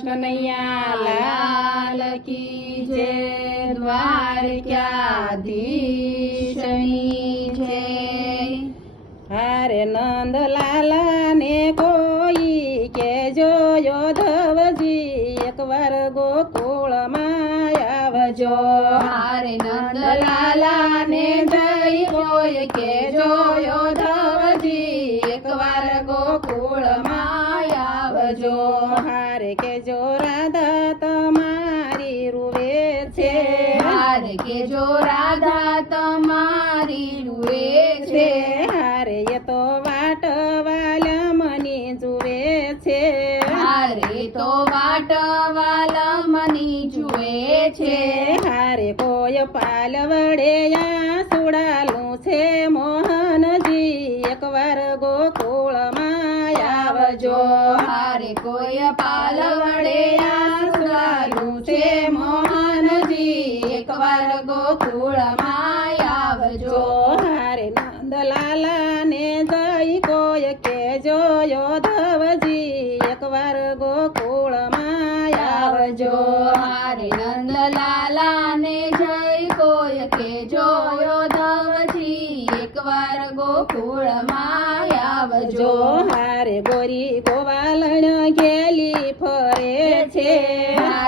કનૈયા લાલ કી જય દ્વારકાધીશની જય હારે નંદલાલ ને કોઈ કે જોયો ધવજી એકવાર ગોકુળ આવજો હારે નંદલાલ ને જઈ કોઈ કે જોયો ધવજી હારે કે જો રાધા તમારી રૂએ છે. હારે એ તો વાટ વાલા મની જુએ છે. હારે તો વાટવાલા મની જુએ છે. હારે કોઈ પાલ વડે સુડાલું છે. મોહનજી એકવાર ગોકુળમાં આવજો. હારે કોઈ પાલ વડે સુડાલું છે. મોહનજી એકવાર ગોકુળમાં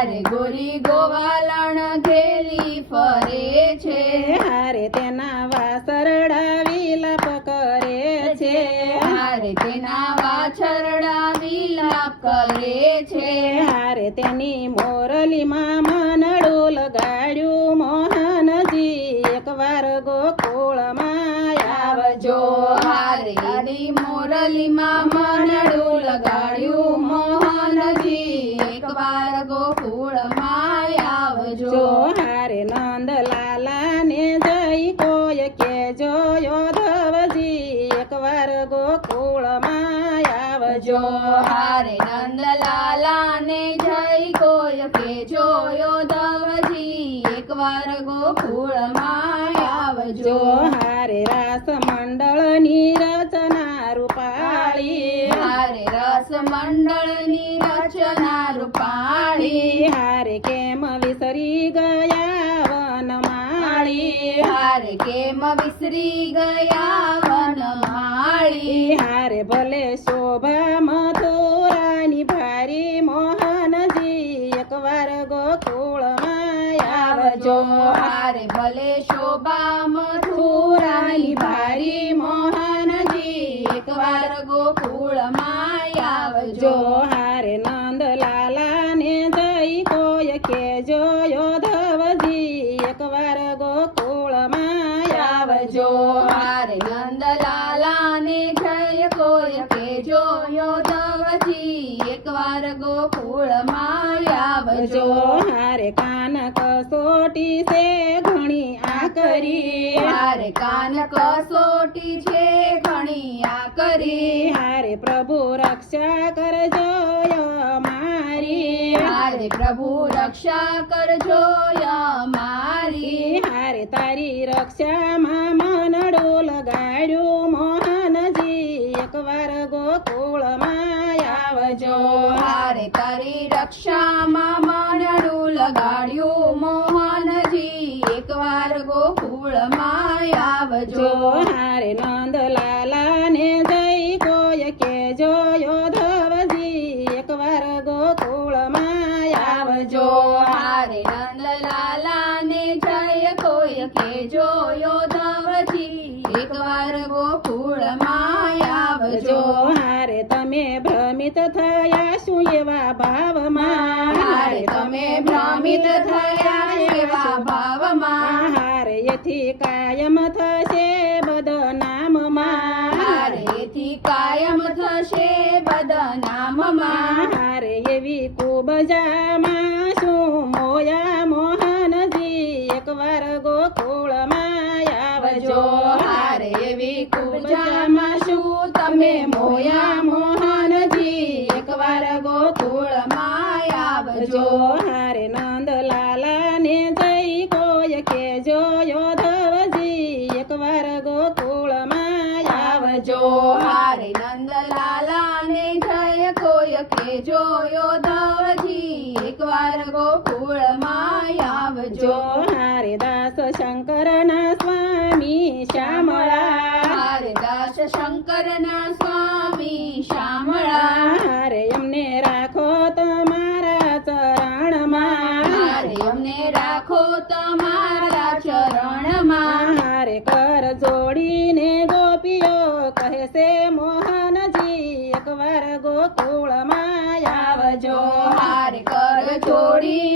હારે ગોરી ગોવાલણ ખેલી ફરે છે. હારે તેના વાસરડા વિલાપ કરે છે. હારે તેના વાછરડા વિલાપ કરે છે. હારે તેની મોરલીમાં માનડું લગાડ્યું મોહનજી. એકવાર ગોકુળમાં આવજો હારે મોરલીમાં હારે નંદલાલા ને જય કોઈ કે જોયો ધવજી એકવાર ગોકુળમાં આવજો. હારે રાસ મંડળની રચના રૂપાળી. હારે રસ મંડળની રચના રૂપાળી. હારે કેમ વિસરી ગયા વનમાળી. હારે કેમ વિસરી ગયા વનમાળી. હારે ભલે શોભા શોભા મથુરાની ભારી મોહનજી એકવાર ગોકુળમાં આવજો. જો હારે નંદલાલા ને જઈ કોય કે જોયો ધવજી એકવાર ગોકુળ આવજો. હારે નંદલાલાને જય કોય કે જો યોધવજી. એકવાર ગોકુળમાં આવજો. હારે કાન કસોટી છે ઘણી આ કરી. હારે કાન કસોટી છે ઘણી આ કરી. હારે પ્રભુ રક્ષા કરજો મારી. હારે પ્રભુ રક્ષા કરજો મારી. હારે તારી રક્ષામાં મનડું લગાડ્યું મોહનજી. એકવાર ગોકુળમાં આવજો. હારે તારી રક્ષામાં મનડું લગાડ્યું મોહનજી આવજો હારે નંદલાલા ને જય કોઈ કે જોયો ધવજી એકવાર ગોકુળ આવજો. જો હારે તમે ભ્રમિત થયા શું એવા ભાવમાં? હારે તમે ભ્રમિત થયા એવા ભાવમાં. હારે એથી કાયમ થશે જો હારે નંદલાલા ને જઈ કોય કે જોયો ધવજી એકવાર ગોકુળમાં આવજો. હારે નંદલાલા ને જય કોય કે જોયો ધવજી ગોકુળમાં આવજો. હારે દાસ શંકરના સ્વામી શ્યામળા હારે દાસ શંકરના રાખો તમારા ચરણમાં. હારે કર જોડીને ગોપીઓ કહે છે મોહનજી એકવાર ગોકુળમાં આવજો. હાર કર છોડીને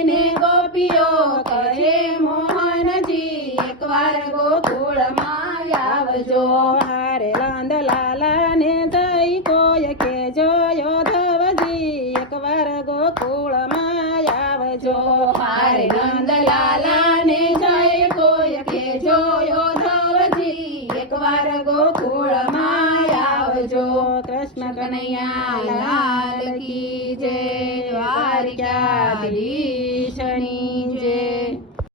એકવાર ગોકુળમાં આવજો. કૃષ્ણ કનૈયા લાલ કી જય.